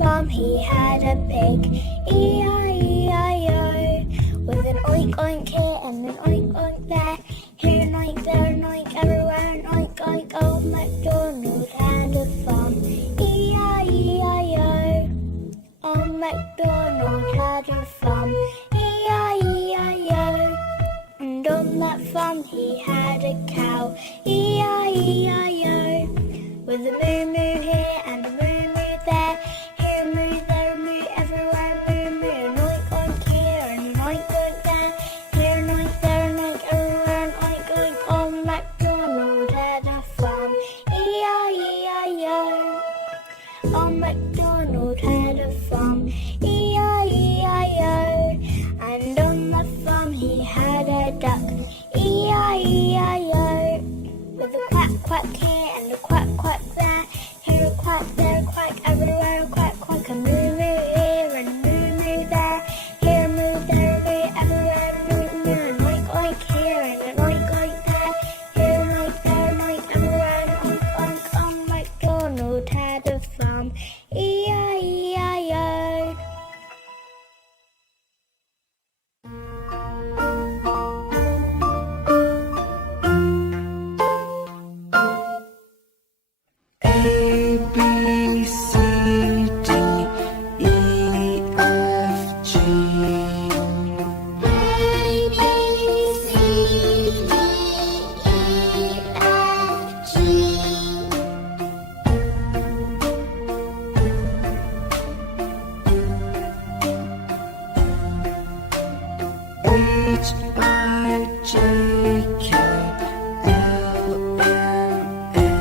farm he had a pig, E-I-E-I-O, with an oink oink here and an oink oink there, here an oink, there an oink, everywhere an oink oink. Old MacDonald had a farm, E-I-E-I-O. Old MacDonald had a farm, E-I-E-I-O. And on that farm he had a cow, E-I-E-I-O. With a moo moo here and a moo moo there, here a moo, there a moo, everywhere a moo moo. An oink oink here and an oink oink there, here an oink, there an oink, everywhere an oink oink. Old MacDonald had a farm, E-I-E-I-O. Old MacDonald had a farm, E-I-E-I-O. And on the farm he had a duck, E-I-E-I-O. With a quack quack here and a quack quack there, here a quack, there a quack, everywhere a quack quack. A moo moo here and a moo moo there, here a moo, there a moo, everywhere a moo moo. An oink oink here and an oink oink there, here an oink, there an oink, everywhere an oink oink. Old MacDonald had a farm, E-I-E-I-O. A, B, C, D, E, F, G. A, B, C, D, E, F, G. H, I, J, K, L, M, N.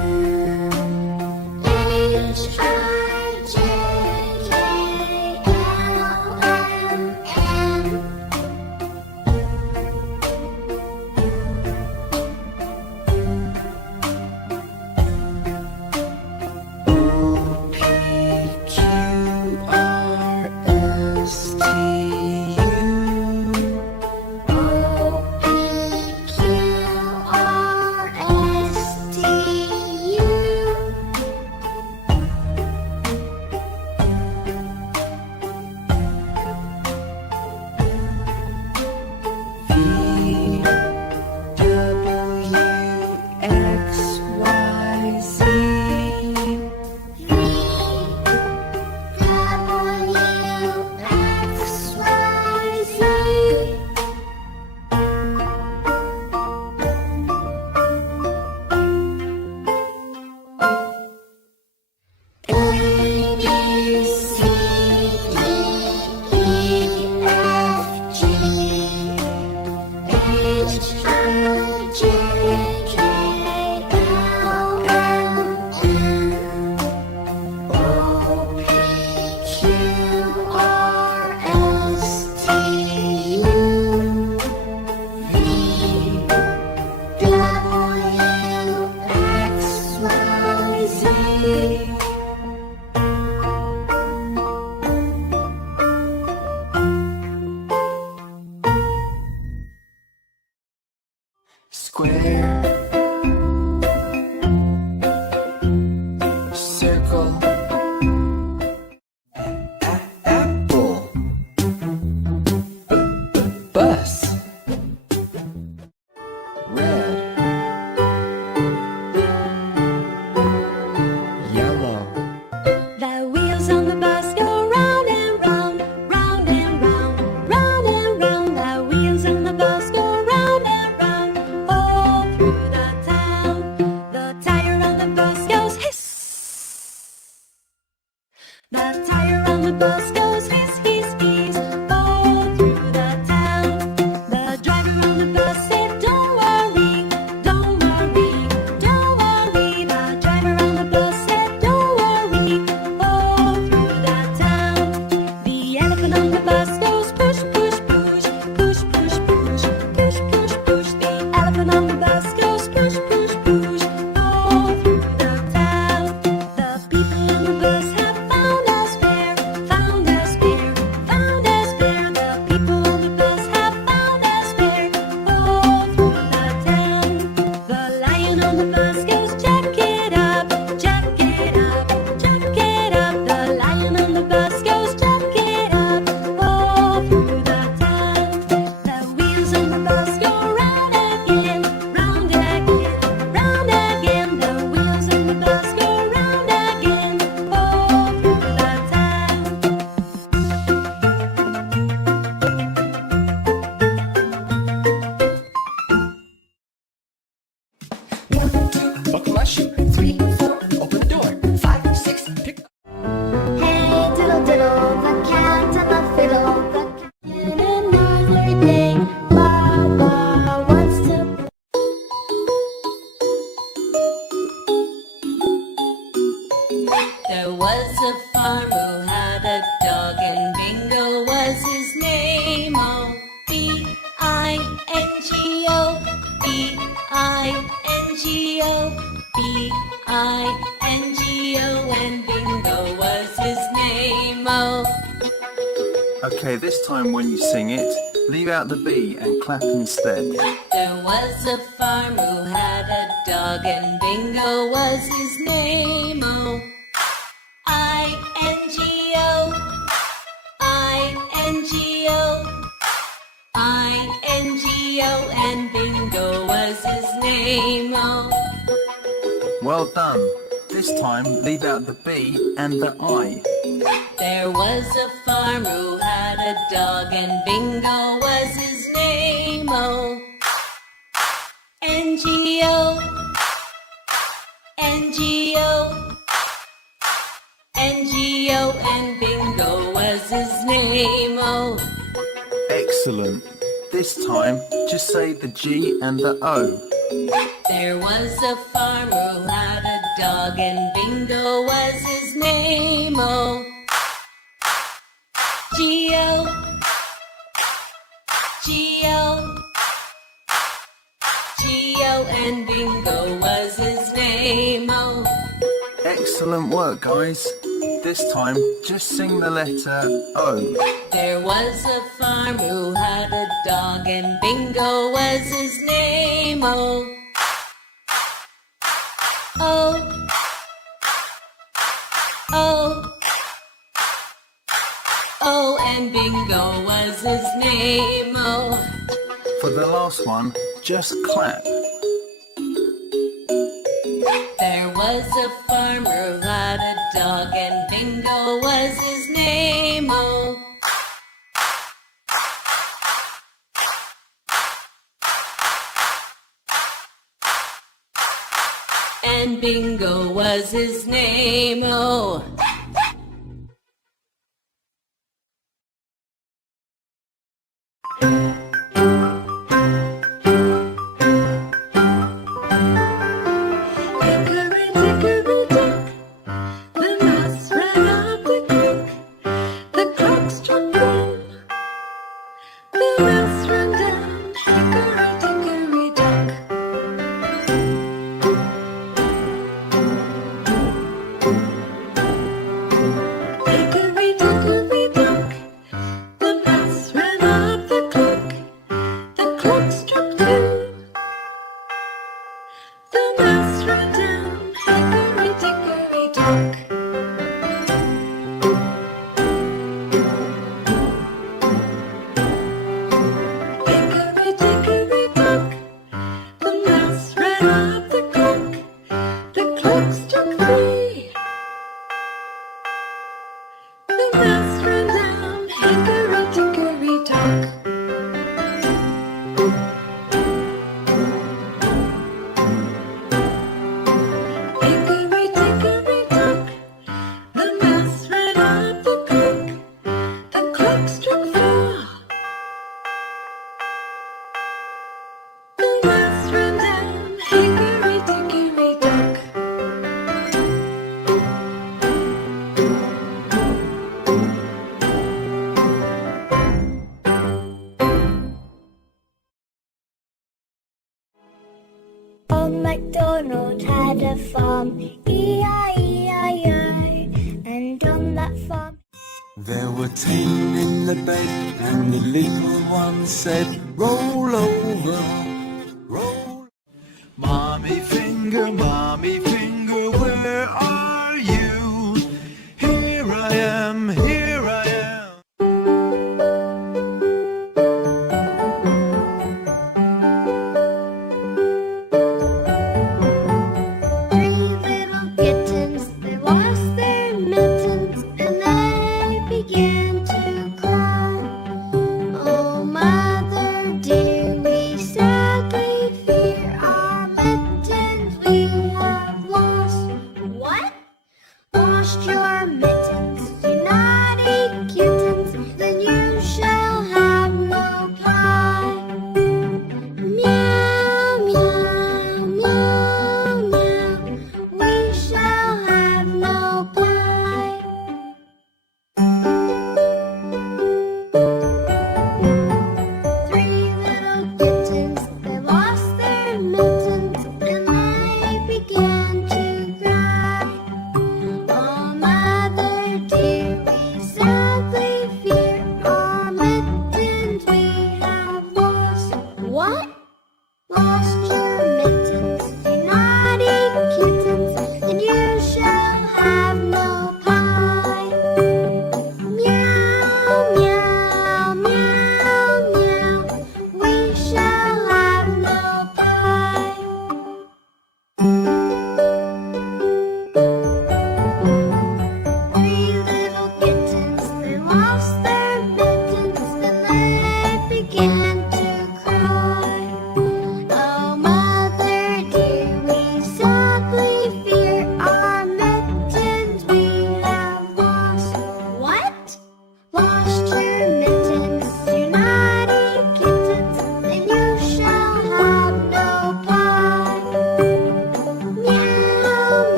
H, I, J, K, L, M, N. O, P, Q, R, S, T, U. O, P, Q, R, S, T, U. V, W, X, Y, Z. V, W, X, Y, Z. A, B, C, D, E, F, G. H, I, J, K, L, M, N. O, P, Q, R, S, T, U. V, W, X, Y, Z. Square, circle, apple, bus, red, yellow. The wheels on the bus go round and round, round and round, round and round. The wheels on the bus go round and round, all through the town. The tire on the bus goes hiss. The tire on the bus goes hiss, hiss, hiss, all through the town. The driver on the bus said, "Don't worry, don't worry, don't worry." The driver on the bus said, "Don't worry," all through the town. The elephant on the bus goes push, push, push, push, push, push, push, push, push. The elephant on the bus goes push, push, push, all through the town. The people on the bus have found us fair, found Okay, this time when you sing it, leave out the B and clap instead. There was a farmer who had a dog, and Bingo was his name. Oh, I-N-G-O, I-N-G-O, I-N-G-O, and Bingo was his name. Oh, Well done. This time, leave out the B and the I. there was a farmer who had a dog, and Bingo was his name. Oh, N-G-O, N-G-O, N-G-O, and Bingo was his name. Oh, Excellent. This time, just say the G and the O. there was a farmer who had a dog, and Bingo was his name. Oh, G-O, G-O, G-O, and Bingo was his name. Oh, Excellent work, guys. This time, just sing the letter O. there was a farmer who had a dog, and Bingo was his name. Oh, oh, oh, oh, and Bingo was his name. Oh, For the last one, just clap. there was a farmer who had a dog, and Bingo was his name. Oh, and Bingo was his name. Oh, hickory dickory dock, the mouse ran up the creek. The clock struck one, the mouse ran down. Hickory dickory dock. Hickory dickory dock, the mouse ran up the clock. The clock struck two, the mouse ran down. Hickory dickory dock. Hickory dickory dock, the mouse ran up the clock. The clock struck three, the mouse ran down. Hickory dickory dock. Hickory dickory dock, the mouse ran up the clock. The clock struck four, the mouse ran down. Hickory dickory dock. Old MacDonald had a farm, E-I-E-I-O, and on that farm There were 10 in the bed, and the little one said, roll over, roll. Mommy finger, where are you? Here I am, here I am. Three little kittens, they lost their mittens, and they began to cry. Oh, mother dear, we sadly fear our mittens we have lost. What? Lost your mittens? Do not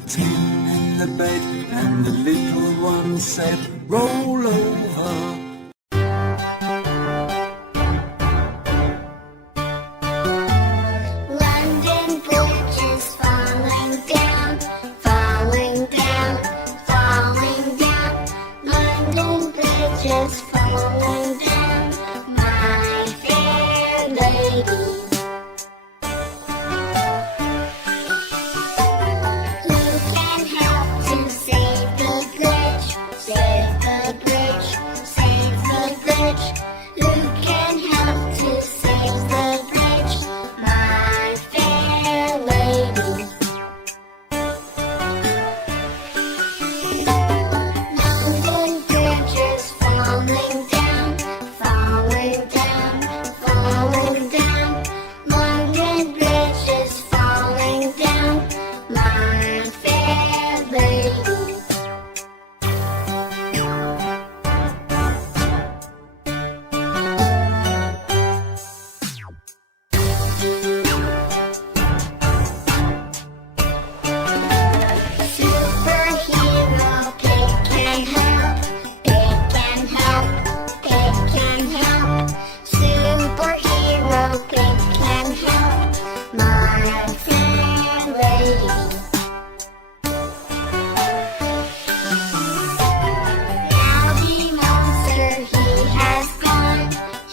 were 10 in the bed, and the little one said, roll over. London Bridge is falling down, falling down, falling down. London Bridge is falling down, my fair lady. Who can help to save the bridge? Save the bridge, save the bridge. Who can help to save the bridge? My fair lady. London Bridge is falling down, falling down, falling down. London Bridge is falling down, my fair lady. Superhero Pig can help, Pig can help, Pig can help. Superhero Pig can help, my fair lady. Now the monster he has gone,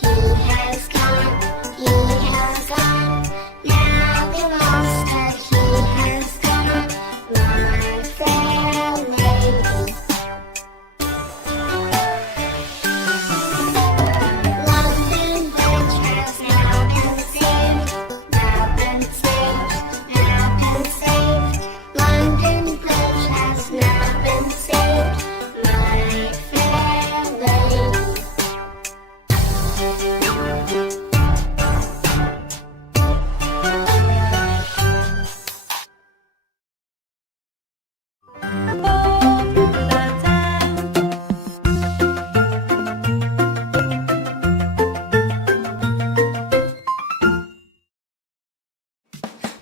he has gone, he has gone. Now the monster he has gone, my fair lady. London Bridge has now been saved, now been saved, now been saved. London Bridge has now been saved, my fair lady.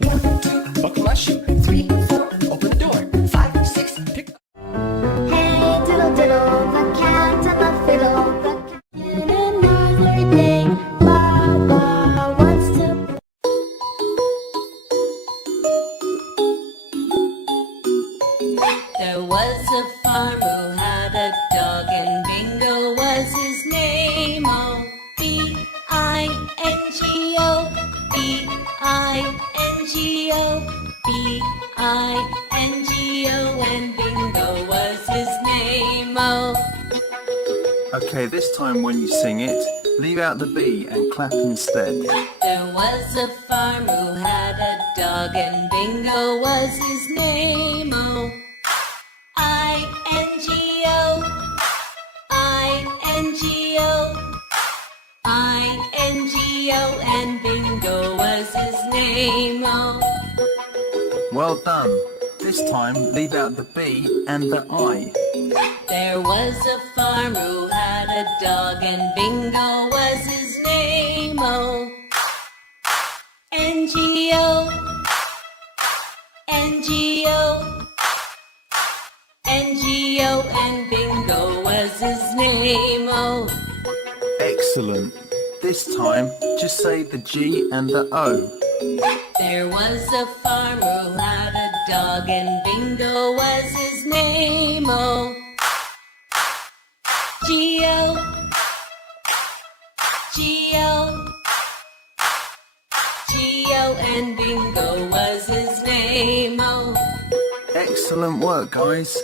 All through the town. Buckle my shoe. 3, 4, open the door. 5, 6, pick. Hey diddle diddle, the cat and the fiddle, the cat. And another day, Baba wants to. There was a farmer who had a dog, and Bingo was his name. Oh, B-I-N-G-O, B-I-N-G-O, B-I-N-G-O, and Bingo was his name. Oh. Okay, this time when you sing it, leave out the B and clap instead. There was a farmer who had a dog, and Bingo was his name. Oh, I-N-G-O, I-N-G-O, I-N-G-O, and Bingo was his name. Oh, Well done. This time, leave out the B and the I. there was a farmer who had a dog, and Bingo was his name. Oh, N-G-O, N-G-O, N-G-O, and Bingo was his name. Oh, Excellent. This time, just say the G and the O. there was a farmer who had a dog, and Bingo was his name. Oh, G-O, G-O, G-O, and Bingo was his name. Oh, Excellent work, guys.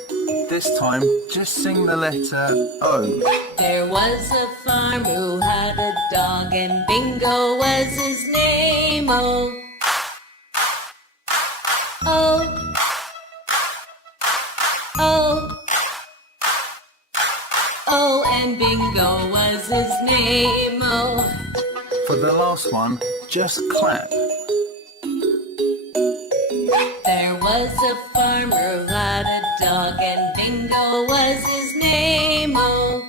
This time, just sing the letter O. there was a farmer who had a dog, and Bingo was his name. Oh, oh, oh, oh, and Bingo was his name. Oh, For the last one, just clap. there was a farmer who had a dog, and Bingo was his name. Oh,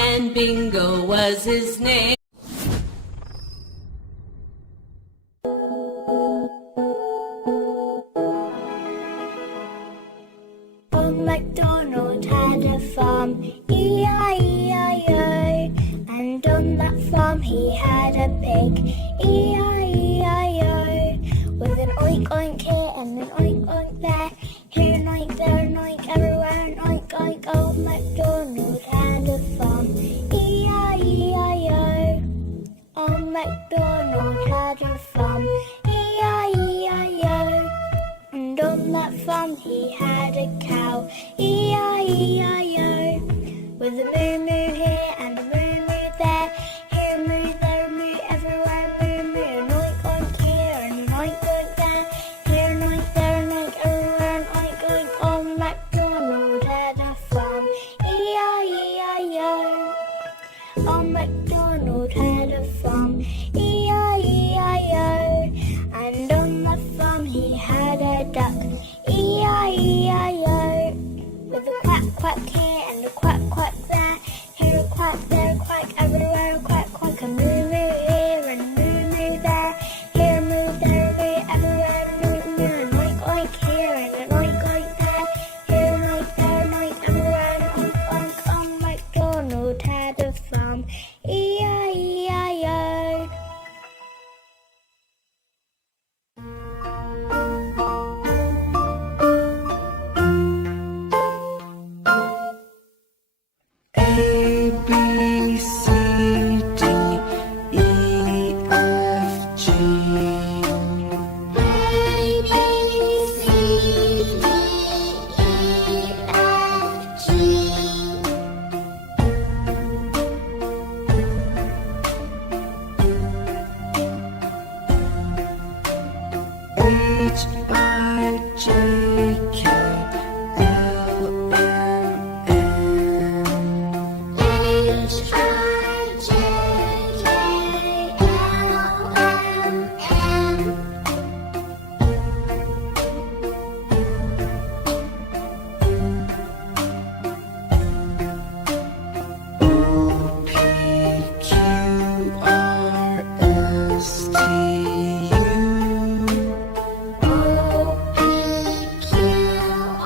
and Bingo was his name. Old MacDonald had a farm, E-I-E-I-O. And on that farm he had a pig, E-I-E-I-O. With an oink oink here and an oink oink there, here an oink, there an oink, everywhere an oink oink. Old MacDonald had a farm, E-I-E-I-O. Old MacDonald had a farm, E-I-E-I-O. And on that farm he had a cow, E-I-E-I-O. With a moo moo here and a moo moo there, here a moo, there a moo, everywhere a moo moo. An oink oink here and an oink oink there, here an oink, there an oink, everywhere an oink oink. Old MacDonald had a farm, E-I-E-I-O. Old MacDonald had a farm, E-I-E-I-O. And on the farm he had a duck, E-I-E-I-O. With a quack quack here and a quack quack there, here a quack, there a quack, everywhere a quack quack. A moo moo here and a moo moo there, here a moo, there a moo, everywhere a moo moo. An oink oink here and an oink oink there, here an oink, there an oink, everywhere an oink oink. Old MacDonald had a farm, E-I-E-I-O. A, B, C, D, E, F, G. A, B, C, D, E, F, G. H, I, J, K, L, M, N. H, I, J, K, L, M, N. O, P, Q, R, S, T, U. O, P, Q,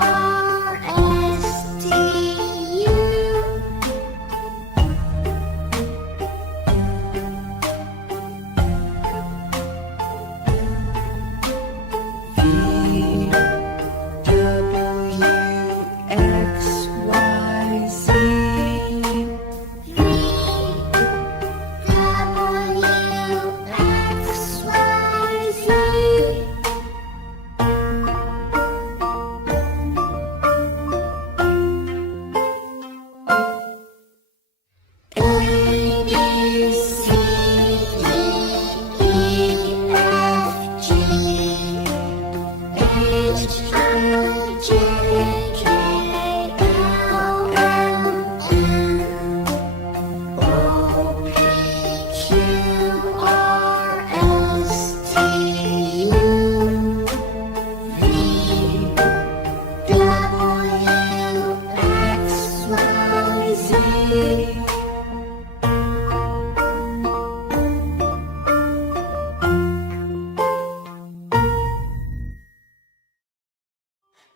R, S, T, U. V, W, X, Y, Z. V, W, X, Y, Z. A, B, C, D, E, F, G. H, I, J, K, L, M, N. O, P, Q, R, S, T, U. V, W, X, Y, Z.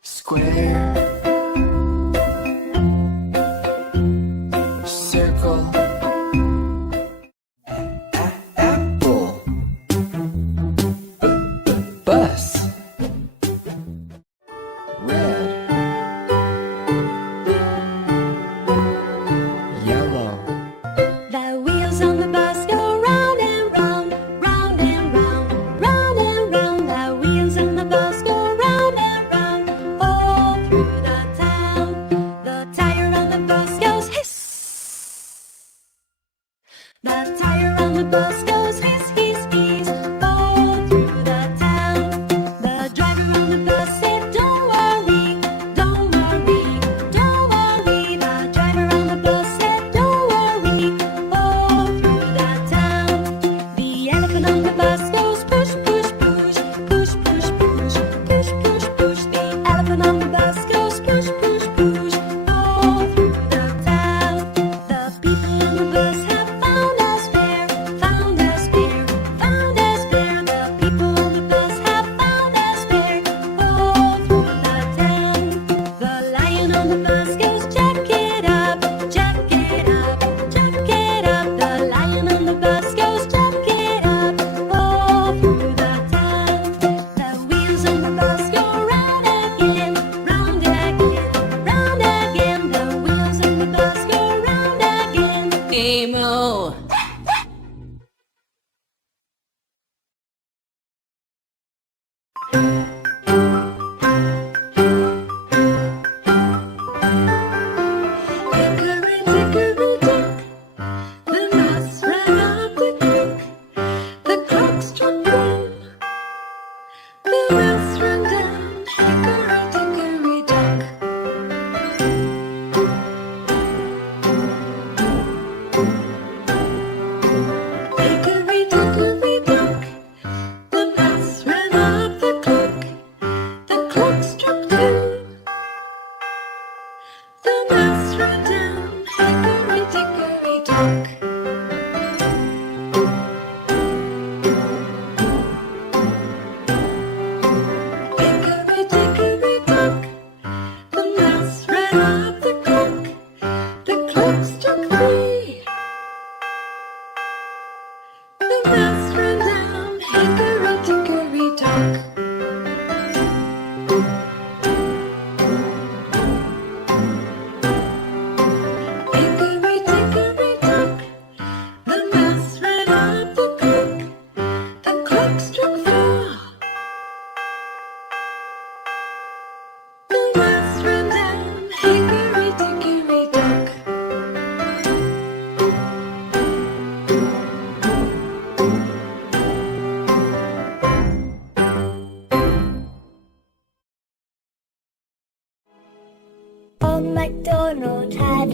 Square, circle, apple, bus, red, yellow,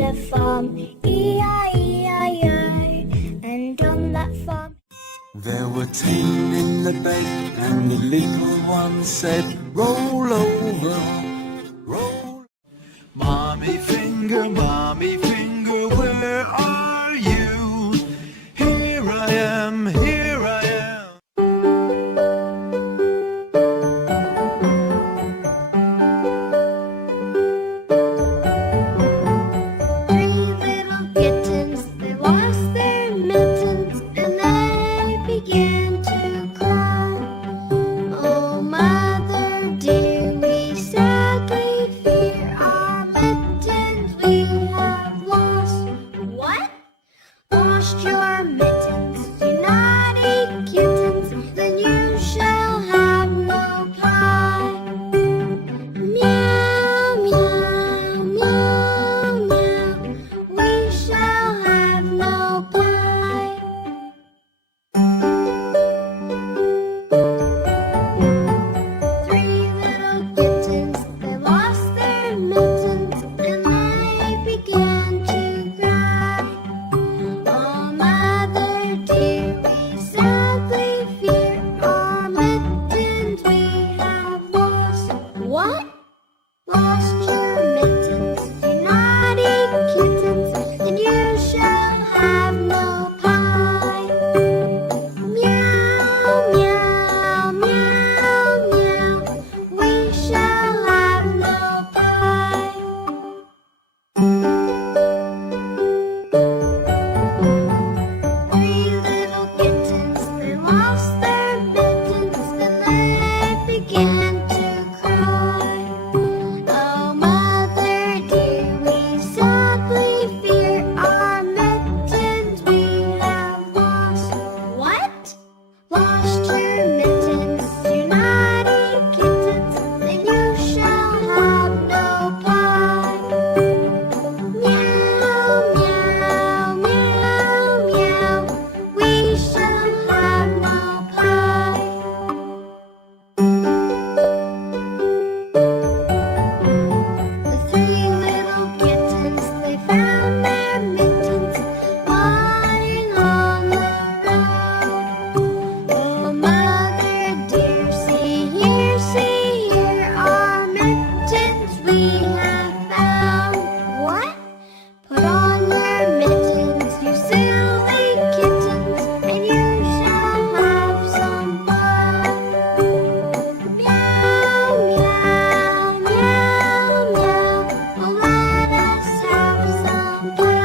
a farm, E-I-E-I-O. And on that farm, There were 10 in the bed, and the little one said, roll over, roll. Mommy finger, where are you? Here I am, here I am. three little kittens, they lost their mittens, and they began to cry. Oh, mother dear, we sadly fear our mittens we have lost. What? Lost your mittens, you naughty kittens, then you shall have no pie. Meow, meow, meow, meow, we shall have no pie. Three little kittens, they lost their mittens, and they began to cry. Oh, mother dear, we sadly fear our mittens we have lost. What? Lost your mittens, you naughty kittens, and you shall have no pie. Meow, meow, meow, meow, we shall have no pie. Three little kittens, they lost their mittens, and they began to cry. Oh, mother dear, we sadly fear our mittens we have lost. What? Lost your mittens, you naughty kittens, then you shall have no pie. Meow, meow, meow, meow, we shall have no pie. The three little kittens, they found their mittens lying on the road. Oh, mother dear, see here, our mittens we have found. What? Put on your mittens, you silly kittens, and you shall have some fun. Meow, meow, meow, meow, oh, let us have some fun.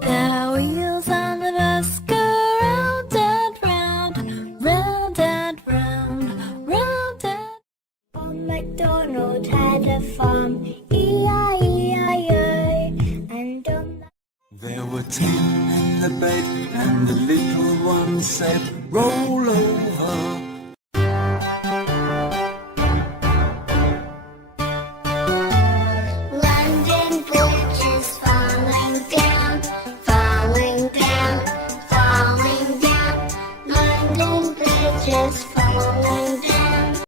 The wheels on the bus go round and round, round and round, round and Old MacDonald had a farm, E-I-E-I-O. And on that There were 10 in the bed, and the little one said, roll over. London Bridge is falling down, falling down, falling down. London Bridge is